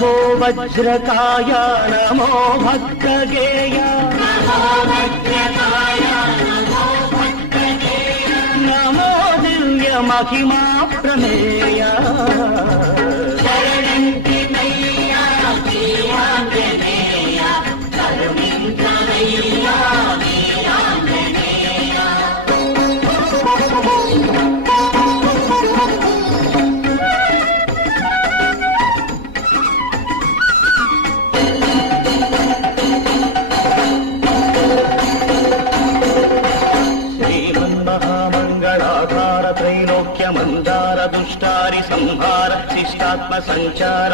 नमो वज्रकाय नमो भक्तगेय नमो दिव्य महिमा प्रमेय त्रैलोक्य मंदार दुष्टारि संहार शिष्टात्म संचार